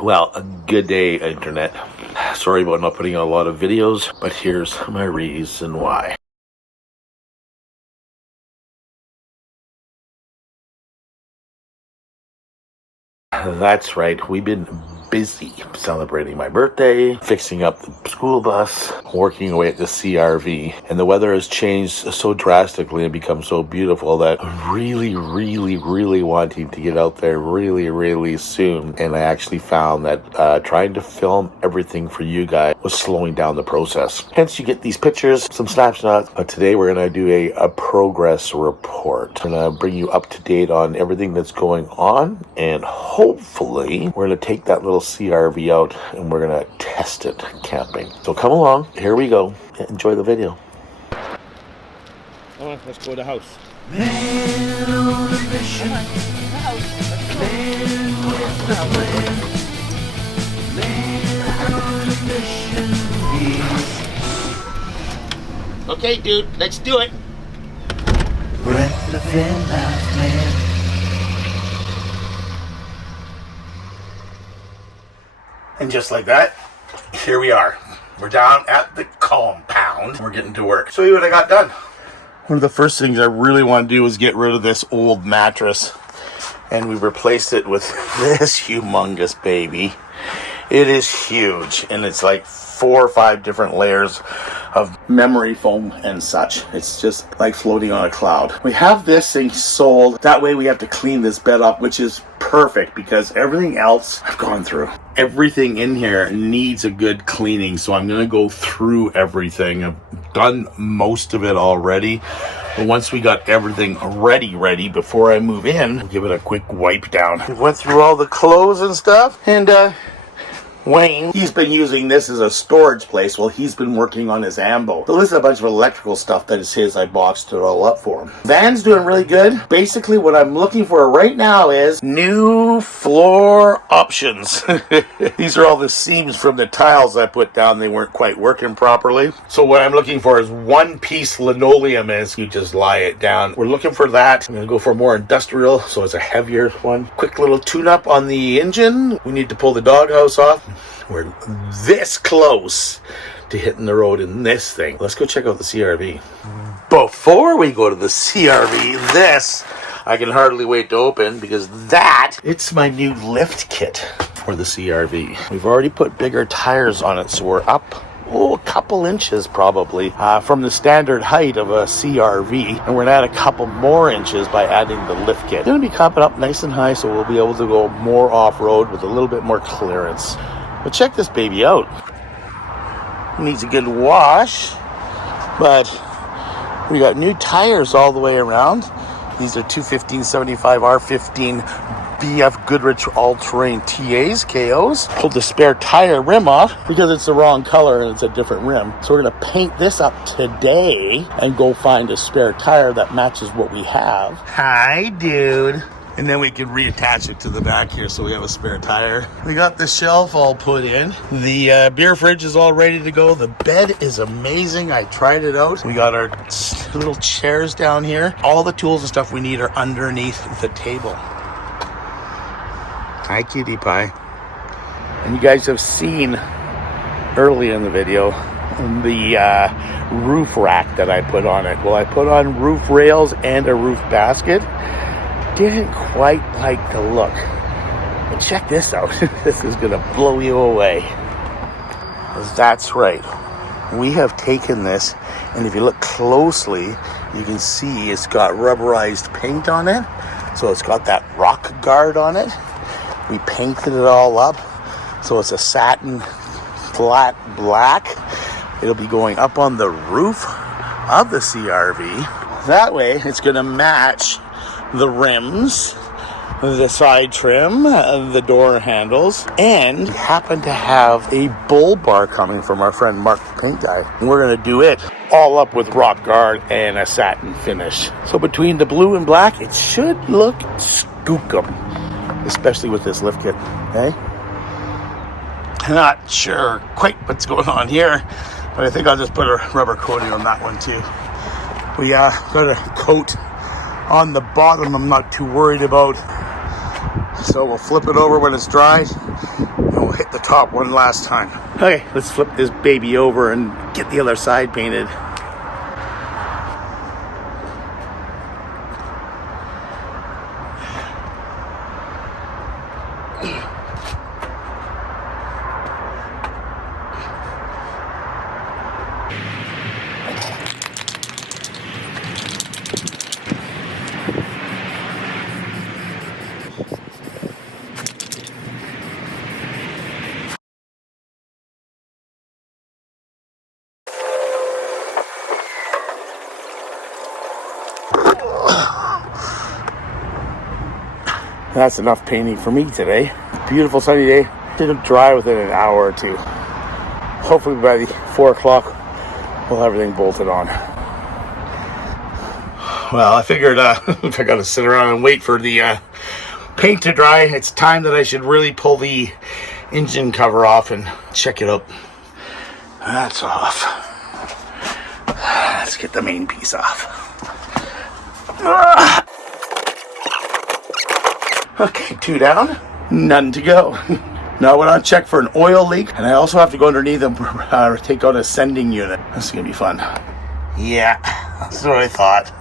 Well, a good day, Internet. Sorry about not putting out a lot of videos, but here's my reason why. That's right, we've been busy celebrating my birthday, fixing up the school bus, working away at the C-RV, and the weather has changed so drastically and become so beautiful that I'm really wanting to get out there really soon. And I actually found that trying to film everything for you guys was slowing down the process. Hence you get these pictures, some snapshots, but today we're going to do a progress report. I'm going to bring you up to date on everything that's going on, and hopefully we're going to take that little C-RV out and we're gonna test it camping. So come along, here we go. Enjoy the video. Come on, let's go to the house. Man on a mission. Man with the plan. Man on a mission. Okay, dude, let's do it. Brent the VanLife man. And just like that, here we are. We're down at the compound. We're getting to work. Show you what I got done. One of the first things I really want to do is get rid of this old mattress. And we replaced it with this humongous baby. It is huge. And it's like 4 or 5 different layers of memory foam and such. It's just like floating on a cloud. We have this thing sold. That way we have to clean this bed up, which is perfect because everything else I've gone through. Everything in here needs a good cleaning, so I'm going to go through everything. I've done most of it already. But once we got everything ready before I move in, we'll give it a quick wipe down. We went through all the clothes and stuff, and Wayne, he's been using this as a storage place while he's been working on his ambo. So this is a bunch of electrical stuff that is his. I boxed it all up for him. Van's doing really good. Basically what I'm looking for right now is new floor options. These are all the seams from the tiles I put down. They weren't quite working properly. So what I'm looking for is one-piece linoleum, as you just lie it down. We're looking for that. I'm going to go for more industrial, so it's a heavier one. Quick little tune-up on the engine. We need to pull the doghouse off. We're this close to hitting the road in this thing. Let's go check out the C-RV. Before we go to the C-RV, this I can hardly wait to open because it's my new lift kit for the C-RV. We've already put bigger tires on it, so we're up a couple inches probably from the standard height of a C-RV, and we're gonna add a couple more inches by adding the lift kit. It's gonna be coming up nice and high, so we'll be able to go more off-road with a little bit more clearance. But check this baby out. It needs a good wash, but we got new tires all the way around. These are 215/75 R15 BF Goodrich all-terrain TAs, KOs. Pulled the spare tire rim off because it's the wrong color and it's a different rim. So we're gonna paint this up today and go find a spare tire that matches what we have. Hi, dude. And then we can reattach it to the back here so we have a spare tire. We got the shelf all put in. The beer fridge is all ready to go. The bed is amazing. I tried it out. We got our little chairs down here. All the tools and stuff we need are underneath the table. Hi, cutie pie. And you guys have seen early in the video the roof rack that I put on it. Well, I put on roof rails and a roof basket. Didn't quite like the look, but check this out. This is gonna blow you away. That's right, we have taken this, and if you look closely you can see it's got rubberized paint on it, so it's got that rock guard on it. We painted it all up so it's a satin flat black. It'll be going up on the roof of the C-RV. That way it's gonna match the rims, the side trim, the door handles, and we happen to have a bull bar coming from our friend Mark the paint guy. And we're gonna do it all up with rock guard and a satin finish. So between the blue and black, it should look skookum, especially with this lift kit, okay? I'm not sure quite what's going on here, but I think I'll just put a rubber coating on that one too. We got a coat on the bottom I'm not too worried about, so we'll flip it over when it's dry and we'll hit the top one last time. Okay, let's flip this baby over and get the other side painted. That's enough painting for me today. Beautiful sunny day. It'll dry within an hour or two. Hopefully by the 4 o'clock we'll have everything bolted on. Well, I figured if I gotta sit around and wait for the paint to dry, it's time that I should really pull the engine cover off and check it out. That's off. Let's get the main piece off. Okay, 2 down, none to go. Now I went on check for an oil leak, and I also have to go underneath and take out a sending unit. This is gonna be fun. Yeah, that's what I thought.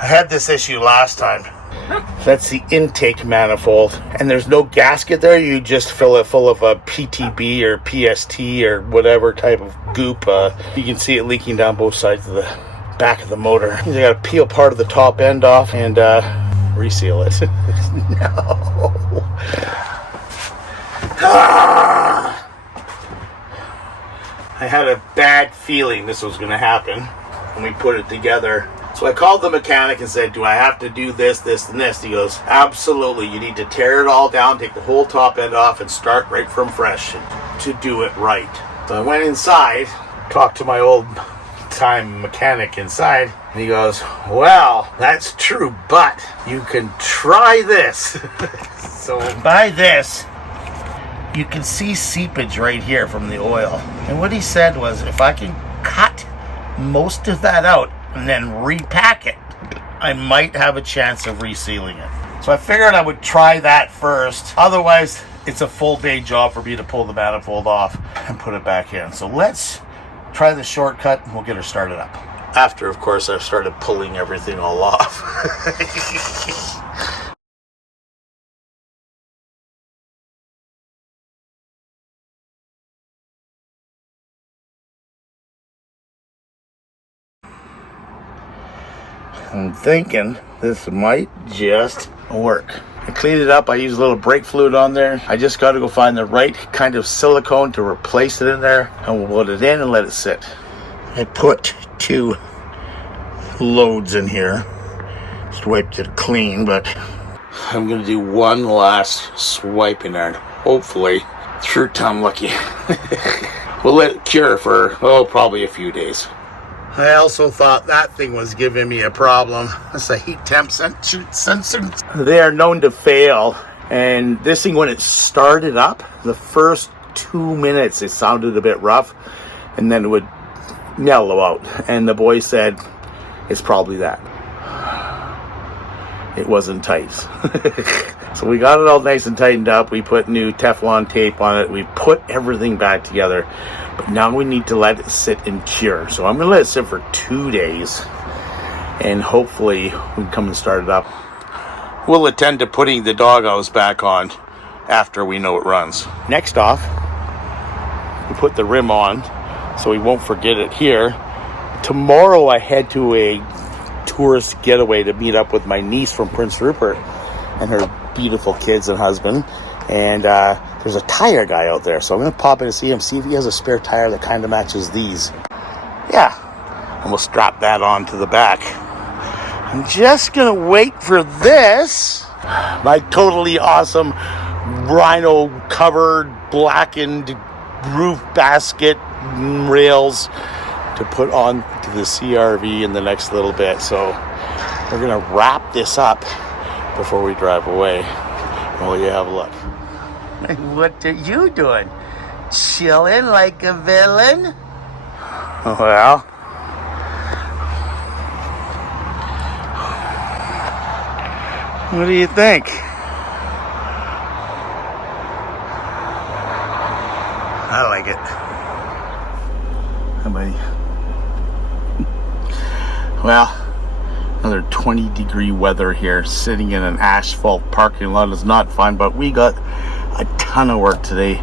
I had this issue last time. That's the intake manifold, and there's no gasket there. You just fill it full of a PTB or PST or whatever type of goop. You can see it leaking down both sides of the back of the motor. I gotta peel part of the top end off and reseal it. No. I had a bad feeling this was going to happen when we put it together. So I called the mechanic and said, do I have to do this, this, and this? He goes, absolutely. You need to tear it all down, take the whole top end off, and start right from fresh to do it right. So I went inside, talked to my old time mechanic inside, and he goes, well, that's true, but you can try this. So by this, you can see seepage right here from the oil. And what he said was, if I can cut most of that out and then repack it, I might have a chance of resealing it. So I figured I would try that first. Otherwise, it's a full day job for me to pull the manifold off and put it back in. So let's try the shortcut and we'll get her started up. After, of course, I've started pulling everything all off. I'm thinking this might just work. I cleaned it up. I used a little brake fluid on there. I just got to go find the right kind of silicone to replace it in there, and we'll put it in and let it sit. I put 2 loads in here. Just wiped it clean, but I'm going to do one last swipe in there, and hopefully, through time lucky, we'll let it cure for, probably a few days. I also thought that thing was giving me a problem. It's a heat temp sensor. They are known to fail. And this thing, when it started up, the first 2 minutes, it sounded a bit rough. And then it would mellow out. And the boy said, it's probably that. It wasn't tight. So we got it all nice and tightened up. We put new Teflon tape on it. We put everything back together. But now we need to let it sit and cure. So I'm going to let it sit for 2 days. And hopefully we can come and start it up. We'll attend to putting the doghouse back on after we know it runs. Next off, we put the rim on so we won't forget it here. Tomorrow I head to a tourist getaway to meet up with my niece from Prince Rupert and her beautiful kids and husband. And there's a tire guy out there, so I'm going to pop in and see him, see if he has a spare tire that kind of matches these. Yeah, and we'll strap that on to the back. I'm just going to wait for this, my totally awesome rhino covered blackened roof basket rails to put on to the C-RV in the next little bit. So we're going to wrap this up before we drive away. Well, you have a look. What are you doing? Chilling like a villain? Well, what do you think? I like it. Hi, buddy. Well, another 20-degree weather here. Sitting in an asphalt parking lot is not fun, but we got a ton of work today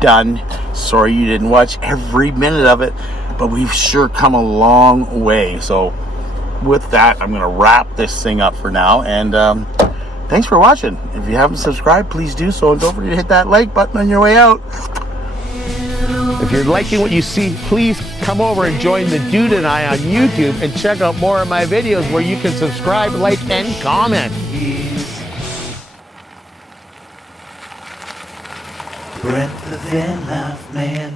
done. Sorry you didn't watch every minute of it, but we've sure come a long way. So with that, I'm gonna wrap this thing up for now, and thanks for watching. If you haven't subscribed, please do so, and don't forget to hit that like button on your way out. If you're liking what you see, please come over and join the Dude and I on YouTube and check out more of my videos where you can subscribe, like, and comment. Brent the VanLife man.